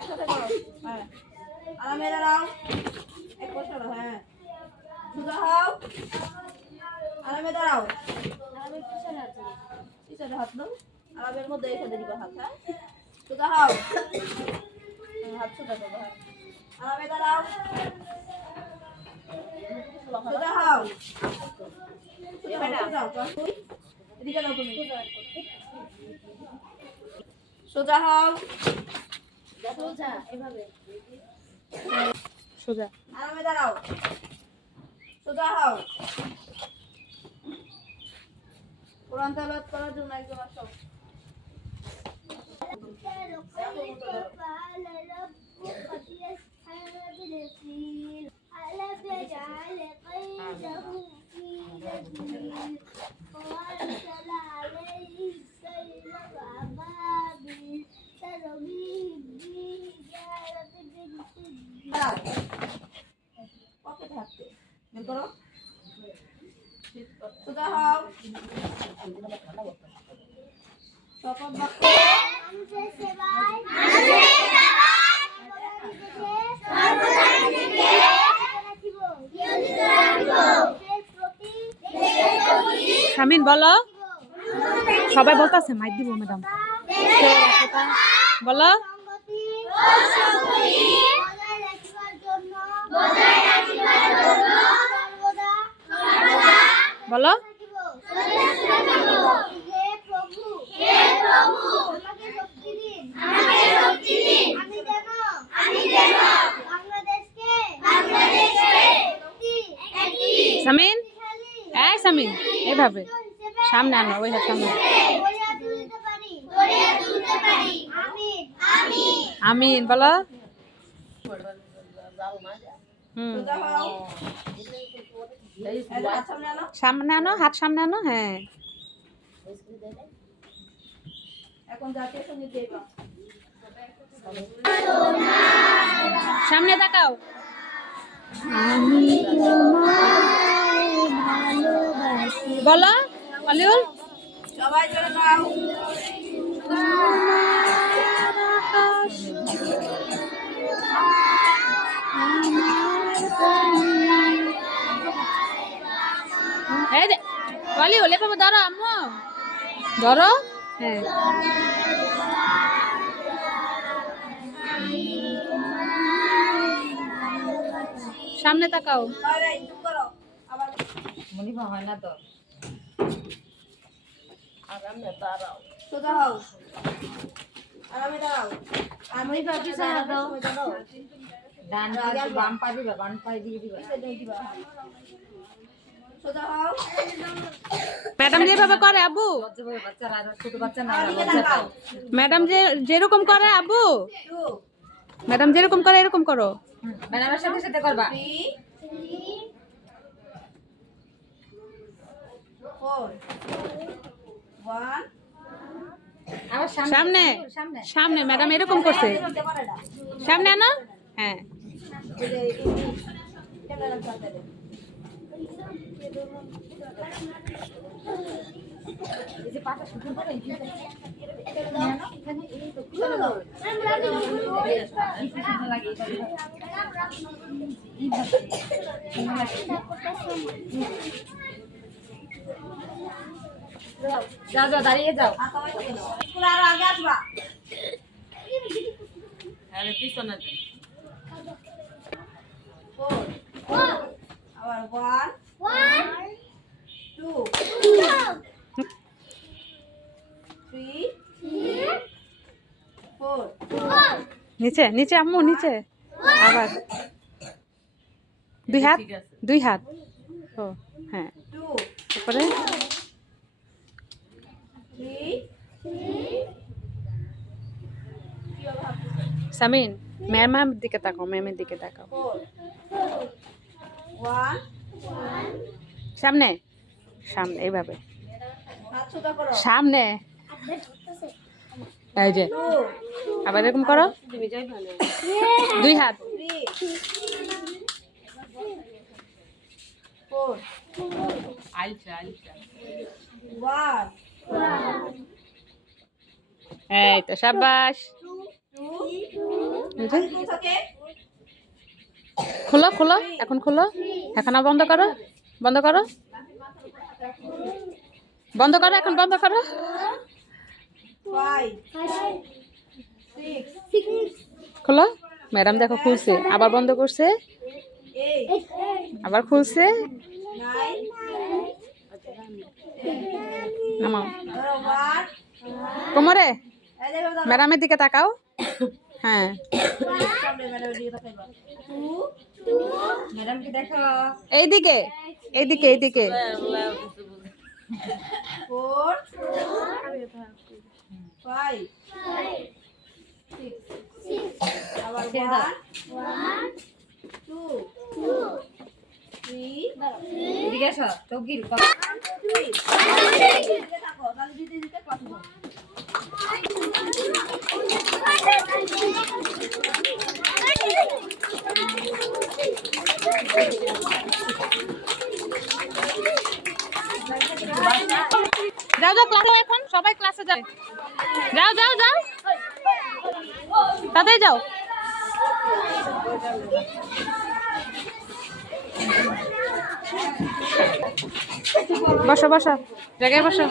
একসাথে করো। হ্যাঁ, আরামে দাঁড়াও। এক বছর, হ্যাঁ, সোজা হও, আরামে দাঁড়াও। আরামে পিছনে হাত দাও, আরামের মধ্যে এখানে দিবা হাত। হ্যাঁ, সোজা হও, হাত সোজা করো। হ্যাঁ, আরামে দাঁড়াও, সোজা হও। এদিকে দাও তুমি, সোজা হও, সোজা এভাবে, সোজা। আরামে দাঁড়াও, সোজা হও। কোরআন তেলাওয়াত করার জন্য একজন আসো। পকেটে হাতে বের করো, সোজা হও। শপথ বাক্য শামিন বলো, সবাই বলতেছে মাইক দিব ম্যাডাম। বলো, বলো, শামিন, এই শামিন, এইভাবে সামনে আনো, ওই হাত সামনে। আমিন বলো। সোজা হও, হাত সামনে আনো। সামনে আনো, হাত সামনে আনো। হ্যাঁ, এখন জাতীয় সঙ্গীত গাইবা। সামনে তাকাও। বলো অলিউল। সবাই জোরে গাও। এই যে অলিউল, এভাবে ধরো আম্মু, ধরো। হ্যাঁ, সামনে তাকাও। আরে চুপ করো, আবার মনিভা হয় না তো। আরামে দাঁড়াও, সোজা হও, আরামে দাঁড়াও। আমি পিছনে দাও, ডান পা বাম পা দিবা, বাম পা দিয়ে দিবা। সোজা হও, ম্যাডাম যেভাবে করে আব্বু, বাচ্চারা আর ছোট বাচ্চা না, দিকে তাকাও। ম্যাডাম যেরকম করে আব্বু, 2 ম্যাডাম যেরকম করে এরকম করো। ম্যাডামের সাথে সাথে করবা। 3 4 1 আবার সামনে সামনে সামনে ম্যাডাম এরকম করছে, সামনে আনো। হ্যাঁ, এই যে পাটা শুকিয়ে পড়ে যাও যাও, দাঁড়িয়ে যাও। আরো আগে আসবা। আরে পিছনে 4 আবার 1 2 3 4 নিচে নিচে আম্মু, নিচে আবার দুই হাত, দুই হাত। ও হ্যাঁ, 2 তারপরে 3 সামিন, ম্যামের দিকে তাকাও, ম্যামের দিকে তাকাও। 4 1 সামনে সামনে, এইভাবে হাত সোজা করো। সামনে। এই যে 2 আবার এরকম করো, দুই হাত। 3 4 আইসা আইসা 1 এই তো সাবাস। 2 এই যে আগে কোন থাকে? খোলো খোলো, এখন খোলো, এখন আর বন্ধ করো, বন্ধ করো, বন্ধ করো, এখন বন্ধ করো। 5 6 খোলো, ম্যাডাম দেখো খুলছে, আবার বন্ধ করছে, 8 আবার খুলছে। 9 নামাও 1 কোমরে, এই দেখো দাও ম্যাডামের দিকে তাকাও। হ্যাঁ সামনে ম্যাডামের দিকে তাকাইবা 2 ম্যাডামকে দেখো। এইদিকে, এইদিকে, এইদিকে। 4 5 6 আবার 1 2 3 এদিকে এসো তৌকির। দিতে থাকো তাহলে দিতে দিতে ক্লাস হবে। যাও যাও ক্লাসে, এখন সবাই ক্লাসে যায়, যাও যাও যাও, তাড়াতাড়ি যাও। বসো বসো, জায়গায় বসো।